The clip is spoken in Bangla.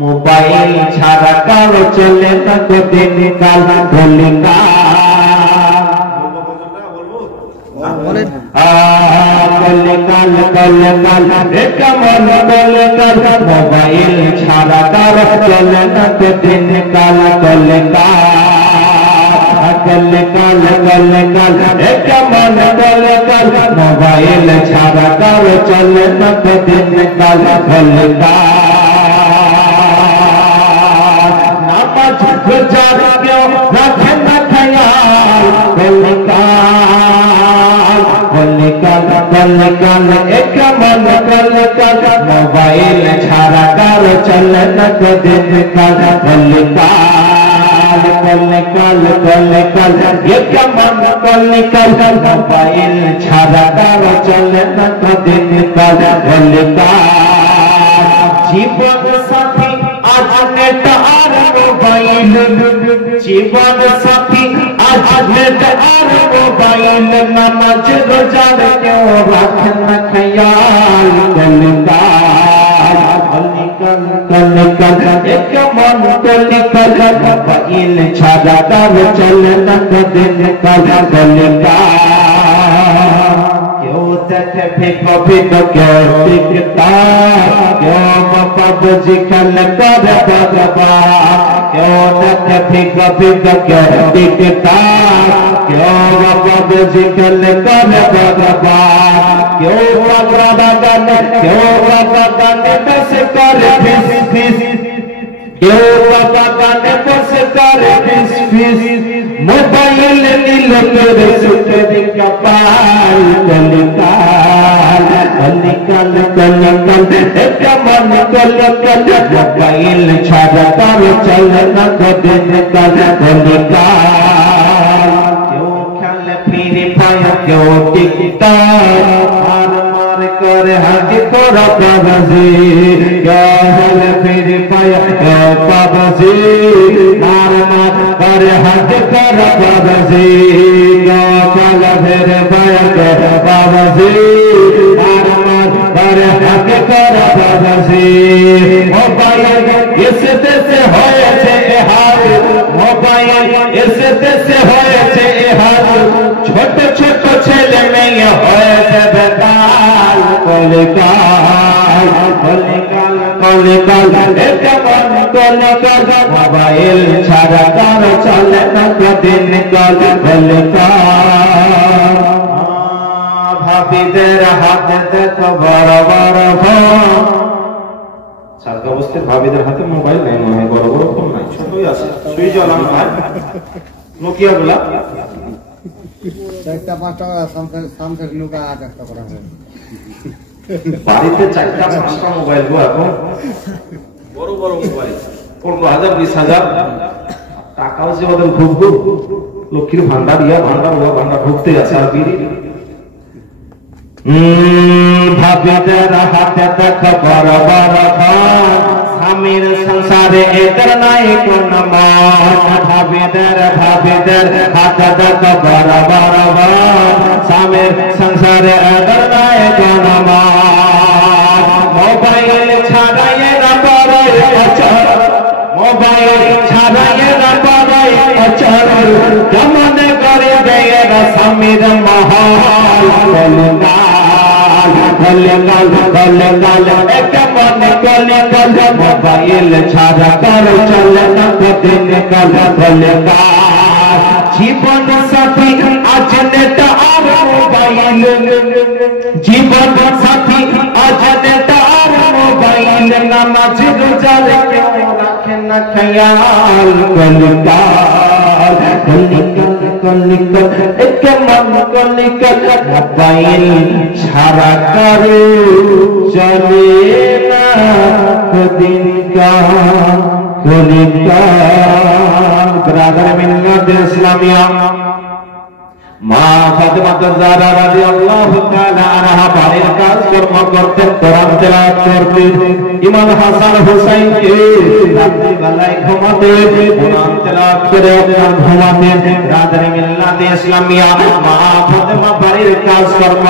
মোবাইল ছাড়া কারো চলে না দিন কাল মোবাইল ছাড়া কারো চলে না দিন কাল মোবাইল ছাড়া কারো চলে না দিন কাল নামাজ গুজার কেউ রাখে না খেয়াল মোবাইল ছাড়া কারো চলে না দিন কাল মোবাইল ছাড়া কারো চলে না দিন কাল জীবন সাথী আজ নেট আর মোবাইল জীবন সাথী আজ নেট আর মোবাইল নামাজ রোজার কেউ রাখে না খেয়াল মোবাইল ছাড়া কারো চলে না দিন কাল কেউ দেখে ভিন্ন কেউ কেউ পাবজি খেল করে বাবা কেউ দেখে ভিন্ন কেউ কেউ পাবজি খেল করে বাবা কেউ বাগানে কেউ বাগানে বসে করে কেউ বাগানে বসে করে মোবাইল নীল করে সুখের কপাল মোবাইল ছাড়া কারো চলে না দিন কাল কেউ খেলে ফিরে পায় কেউ টিকটক মার করে হাতি পড়া পাবাজি কেউ ফিরে পায় কেউ পাবাজি মার করে হাতি পড়া পাবাজি কেউ ফিরে পায় কেউ পাবাজি মার করে হাতি পড়া পাবাজি মোবাইল এসে দেশে হয়েছে হাল মোবাইল এসে দেশে হয়েছে হাল ছোট ছোট ছেলে মেয়ে হয়েছে বেকার মোবাইল ছাড়া কারো চলে না দিন কাল ভাবিদের হাতে দেখো বড় বড় ফোন সারকা অবস্থায় ভাবিদের হাতে মোবাইল নেই মনে হয় বড় বড় ফোন নাই ছোটই আছে সুইচ ওয়ালা নোকিয়া গুলা চারটা পাঁচটা স্যামসাং নোকিয়া চেষ্টা করা হয় বাড়িতে চারটা পাঁচটা মোবাইল গো এখন বড় বড় মোবাইল 15,000-20,000 টাকাও যে ওদের খুব লক্ষ্মীর ভান্ডার ভান্ডার ঢুকতে আছে আর বিড়ি ভাবিদের হাতে দেখো বড় বড় স্বামীর সংসারে এদের নাই কোন ভাবিদের হাতে দেখো বড় বড় স্বামীর সংসারে এদের নাই কোন মোবাইল ছাড়াই না পড়ে অচর মোবাইল ছাড়াই না পড়ে অচর কেমন করে দেয় স্বামীর মহাল মোবাইল ছাড়া কারো চলে না দিন কাল জীবন সাথী আজ নেট আর মোবাইল জীবন সাথী আজ নেট আর মোবাইল নামাজ রোজার কেউ রাখে না খেয়াল মোবাইল ছাড়া কারো চলে না দিন কাল ব্রাদার মিল্লাত ইসলামিয়া মা ফাতেমা জাহরা রাদিয়াল্লাহু তাআলা আনহা বাড়ির কাজ কাজকর্ম করতেন, কোরআন তেলাওয়াত করতেন। ইমাম হাসান হুসাইনকে রাত্রিবেলায় ঘুমাতেন, কোরআন তেলাওয়াত করে ঘুমাতেন। রাজধানী মিল্লাতে ইসলামিয়া মা ফাতেমা বাড়ির কাজকর্ম